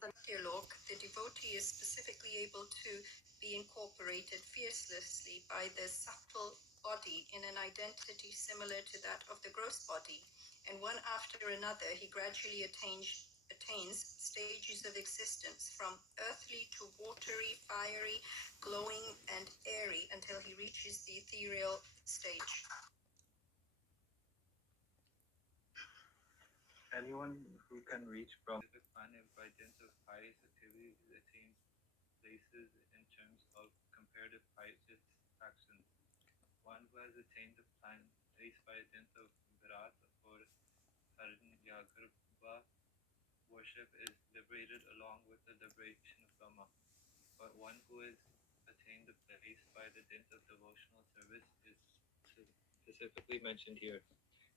the dialogue, the devotee is specifically able to be incorporated fiercelessly by the subtle body in an identity similar to that of the gross body, and one after another he gradually attains stages of existence from earthly to watery, fiery, glowing, and airy until he reaches the ethereal stage. Anyone who can reach from the planet by dint of pious activities attains places in terms of comparative pious actions. One who has attained the place by dint of Virat or Yagarbha worship is liberated along with the liberation of Brahma. But one who has attained the place by the dint of devotional service is specifically mentioned here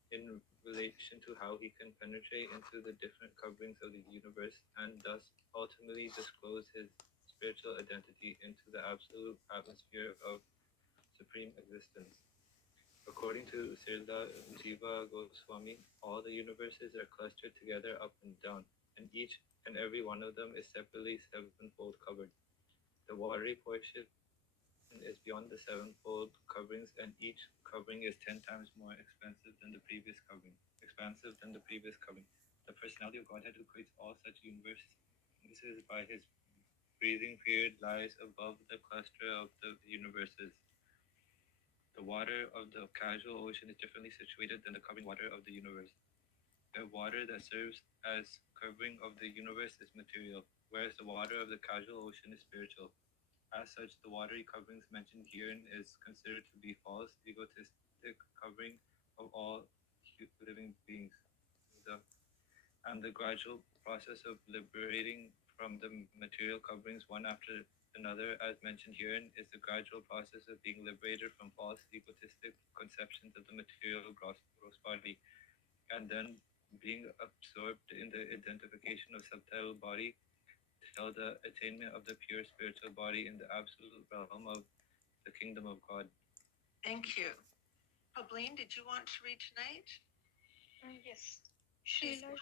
in relation to how he can penetrate into the different coverings of the universe and thus ultimately disclose his spiritual identity into the absolute atmosphere of supreme existence. According to Srila Jiva Goswami, all the universes are clustered together up and down, and each and every one of them is separately sevenfold covered. The watery portion is beyond the sevenfold coverings, and each covering is 10 times more expansive than the previous covering. The personality of Godhead who creates all such universes by his breathing period lies above the cluster of the universes. The water of the causal ocean is differently situated than the covering water of the universe. The water that serves as covering of the universe is material, whereas the water of the causal ocean is spiritual. As such, the watery coverings mentioned herein is considered to be false, egotistic covering of all living beings. And the gradual process of liberating from the material coverings one after another, as mentioned herein, is the gradual process of being liberated from false, egotistic conceptions of the material gross body, and then being absorbed in the identification of subtle body till the attainment of the pure spiritual body in the absolute realm of the kingdom of God. Thank you. Pableen, did you want to read tonight? Yes. Srila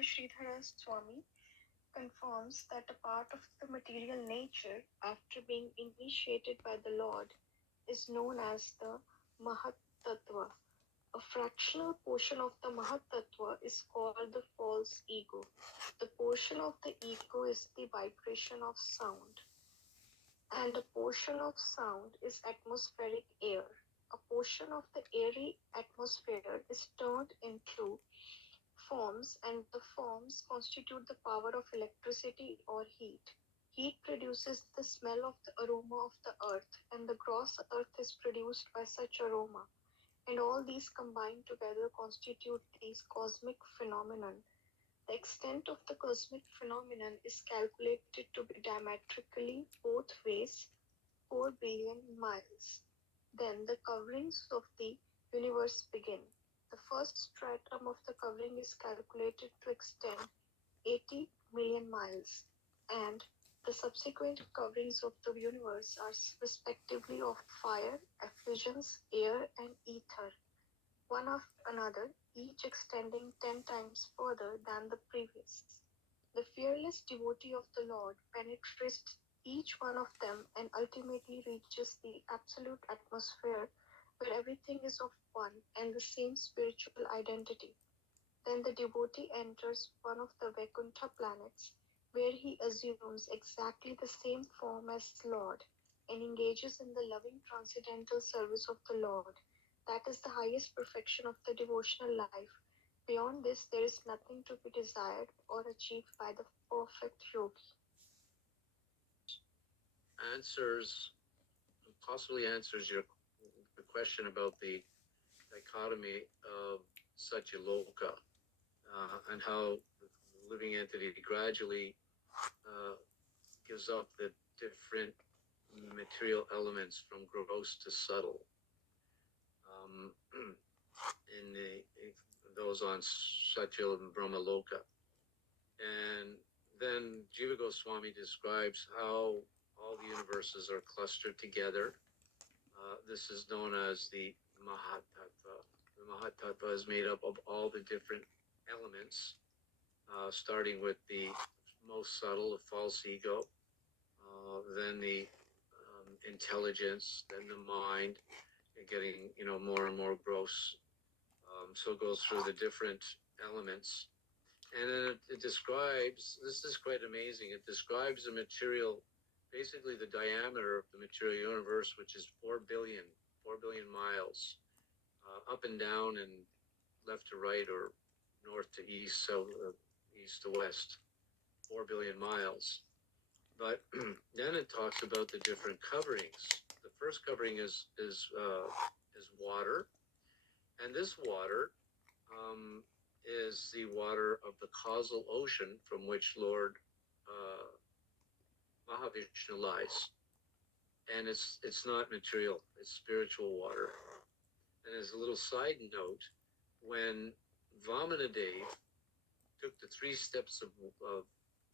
Sridhara Swami confirms that a part of the material nature, after being initiated by the Lord, is known as the Mahat Tattva. A fractional portion of the Mahat Tattva is called the false ego. The portion of the ego is the vibration of sound, and a portion of sound is atmospheric air. A portion of the airy atmosphere is turned into forms, and the forms constitute the power of electricity or heat. Heat produces the smell of the aroma of the earth, and the gross earth is produced by such aroma. And all these combined together constitute these cosmic phenomenon. The extent of the cosmic phenomenon is calculated to be diametrically both ways 4 billion miles. Then the coverings of the universe begin. The first stratum of the covering is calculated to extend 80 million miles, and the subsequent coverings of the universe are respectively of fire, effulgence, air, and ether, one after another, each extending 10 times further than the previous. The fearless devotee of the Lord penetrates each one of them and ultimately reaches the absolute atmosphere where everything is of one and the same spiritual identity. Then the devotee enters one of the Vaikuntha planets, where he assumes exactly the same form as Lord and engages in the loving transcendental service of the Lord. That is the highest perfection of the devotional life. Beyond this, there is nothing to be desired or achieved by the perfect yogi. Possibly answers the question about the dichotomy of Satyaloka and how the living entity gradually gives up the different material elements from gross to subtle. In those on Satya and Brahmaloka. And then Jiva Goswami describes how all the universes are clustered together. This is known as the Mahatattva. The Mahatattva is made up of all the different elements starting with the most subtle, the false ego, then the intelligence, then the mind, and getting more and more gross. So it goes through the different elements, and then it describes. This is quite amazing. It describes the material, basically the diameter of the material universe, which is 4 billion miles, up and down and left to right or north to east, south, east to west, 4 billion miles. But then it talks about the different coverings. The first covering is water, and this water is the water of the causal ocean from which Lord Mahavishnu lies, and it's not material; it's spiritual water. And as a little side note, when Vamanadev took the 3 steps of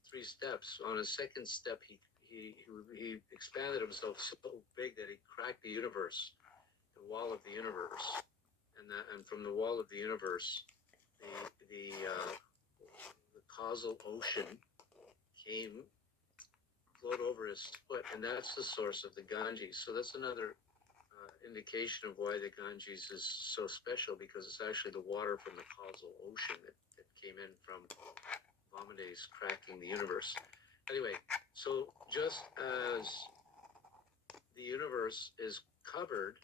3 steps, on a second step he expanded himself so big that he cracked the universe, the wall of the universe, and from the wall of the universe, the causal ocean came, flowed over his foot, and that's the source of the Ganges. So that's another indication of why the Ganges is so special, because it's actually the water from the causal ocean that came in from Vamanadev's cracking the universe. Anyway, so just as the universe is covered,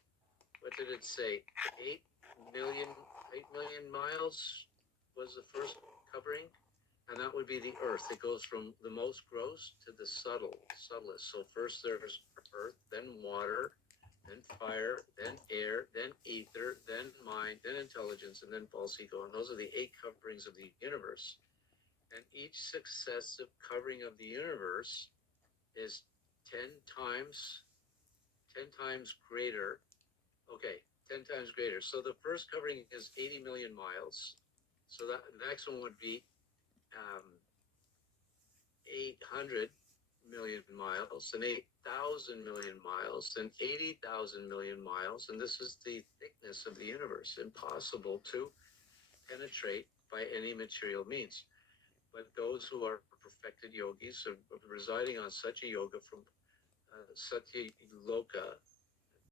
what did it say? 8 million miles was the first covering, and that would be the earth. It goes from the most gross to the subtlest. So first there's earth, then water, then fire, then air, then ether, then mind, then intelligence, and then false ego. And those are the 8 coverings of the universe. And each successive covering of the universe is 10 times greater. Okay, 10 times greater. So the first covering is 80 million miles. So that the next one would be 800 million miles, and 8,000 million miles, and 80,000 million miles. And this is the thickness of the universe, impossible to penetrate by any material means. But those who are perfected yogis are residing on such a yoga from Satya Loka,